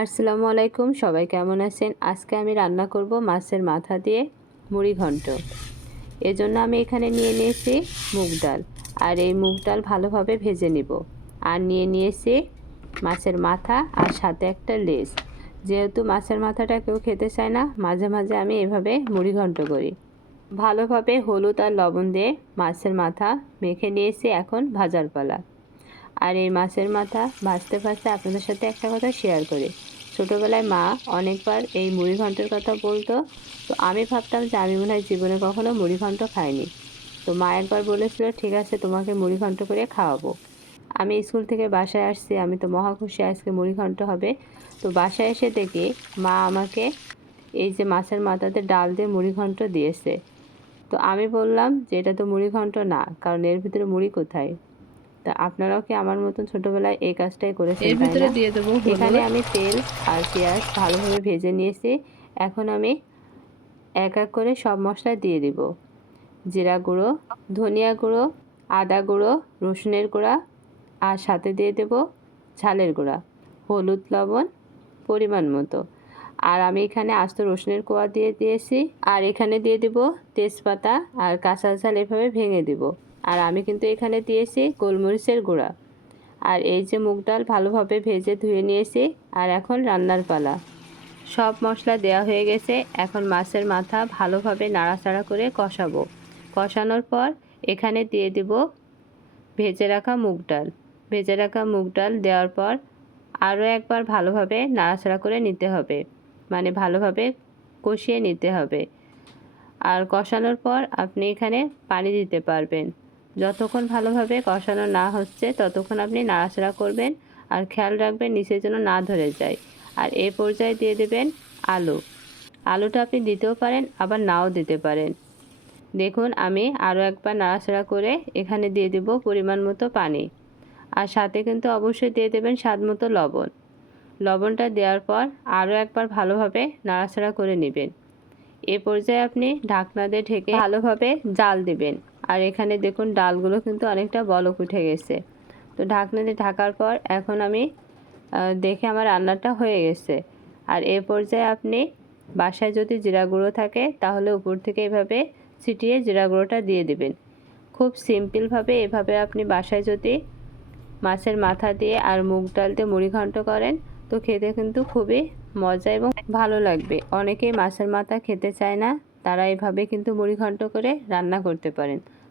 আসসালামু আলাইকুম, সবাই কেমন আছেন? আজকে আমি রান্না করব মাছের মাথা দিয়ে মুড়ি ঘন্ট। এজন্য আমি এখানে নিয়ে নিয়েছি মুগ ডাল। আর এই মুগ ডাল ভালোভাবে ভেজে নিব। আর নিয়ে নিয়েছি মাছের মাথা আর সাথে একটা লেজ। যেহেতু মাছের মাথাটা কেউ খেতে চায় না, মাঝে মাঝে আমি এভাবে মুড়ি ঘন্ট করি। ভালোভাবে হলুদ আর লবণ দিয়ে মাছের মাথা মেখে নিয়েছি এখন ভাজার পালা। আর এই মাছের মাথা ভাজতে ভাজতে আপনাদের সাথে একটা কথা শেয়ার করি। ছোটোবেলায় মা অনেকবার এই মুড়ি ঘন্টের কথা বলতো। তো আমি ভাবতাম যে আমি মনে হয় জীবনে কখনো মুড়ি ঘন্ট খাইনি। তো মা একবার বলেছিল, ঠিক আছে, তোমাকে মুড়ি ঘন্ট করে খাওয়াবো। আমি স্কুল থেকে বাসায় আসছি, আমি তো মহা খুশি আজকে মুড়ি ঘন্ট হবে। তো বাসায় এসে দেখি মা আমাকে এই যে মাছের মাথাতে ডাল দিয়ে মুড়ি ঘন্ট দিয়েছে। তো আমি বললাম যে, এটা তো মুড়ি ঘন্ট না, কারণ এর ভিতরে মুড়ি কোথায়? তা আপনারাও কি আমার মতন ছোটবেলায় এই কাজটাই করেছেন এর ভিতরে দিয়ে দেবো এখানে আমি তেল আর পেঁয়াজ ভালোভাবে ভেজে নিয়েছি। এখন আমি এক এক করে সব মশলা দিয়ে দিব। জিরা গুঁড়ো ধনিয়া গুঁড়ো আদা গুঁড়ো রসুনের গুঁড়া আর সাথে দিয়ে দেব ঝালের গুঁড়া হলুদ লবণ পরিমাণ মতো। আর আমি এখানে আস্ত রসুনের কোয়া দিয়ে দিয়েছি। আর এখানে দিয়ে দিব তেজপাতা আর কাঁচা ঝাল এভাবে ভেঙে দিব। আর আমি কিন্তু এখানে দিয়েছি গোলমরিচের গুঁড়া। আর এই যে মুগ ডাল ভালোভাবে ভেজে ধুয়ে নিয়েছি আর এখন রান্নার পালা। সব মশলা দেওয়া হয়ে গেছে, এখন মাছের মাথা ভালোভাবে নাড়াচাড়া করে কষাবো। কষানোর পর এখানে দিয়ে দিব ভেজে রাখা মুগ ডাল। ভেজে রাখা মুগ ডাল দেওয়ার পর আরও একবার ভালোভাবে নাড়াচাড়া করে নিতে হবে। মানে ভালোভাবে কষিয়ে নিতে হবে। আর কষানোর পর আপনি এখানে পানি দিতে পারবেন। যতক্ষণ ভালোভাবে কষানো না হচ্ছে, ততক্ষণ আপনি নাড়াচাড়া করবেন আর খেয়াল রাখবেন নিচের যেন না ধরে যায়। আর এ পর্যায়ে দিয়ে দেবেন আলু। আলুটা আপনি দিতেও পারেন, আবার নাও দিতে পারেন। দেখুন, আমি আরও একবার নাড়াচাড়া করে এখানে দিয়ে দেব পরিমাণ মতো পানি। আর সাথে কিন্তু অবশ্যই দিয়ে দেবেন স্বাদ মতো লবণ। লবণটা দেওয়ার পর আরও একবার ভালোভাবে নাড়াচাড়া করে নেবেন। এ পর্যায়ে আপনি ঢাকনা দিয়ে ঢেকে ভালোভাবে জাল দিবেন। আর এখানে দেখুন ডালগুলো কিন্তু অনেকটা বলক উঠে গেছে। তো ঢাকনা দিয়ে ঢাকার পর এখন আমি দেখে আমার রান্নাটা হয়ে গেছে। আর এ পর্যায়ে আপনি বাসায় যদি জিরা গুঁড়ো থাকে, তাহলে উপর থেকে এভাবে ছিটিয়ে জিরা গুঁড়োটা দিয়ে দিবেন। খুব সিম্পলভাবে এভাবে আপনি বাসায় যদি মাছের মাথা দিয়ে আর মুগ ডাল দিয়ে মুড়ি ঘন্ট করেন, তো খেতে কিন্তু খুবই মজা এবং ভালো লাগবে। অনেকেই মাছের মাথা খেতে চায় না, তারা এভাবে কিন্তু মুড়ি ঘন্ট করে রান্না করতে পারেন।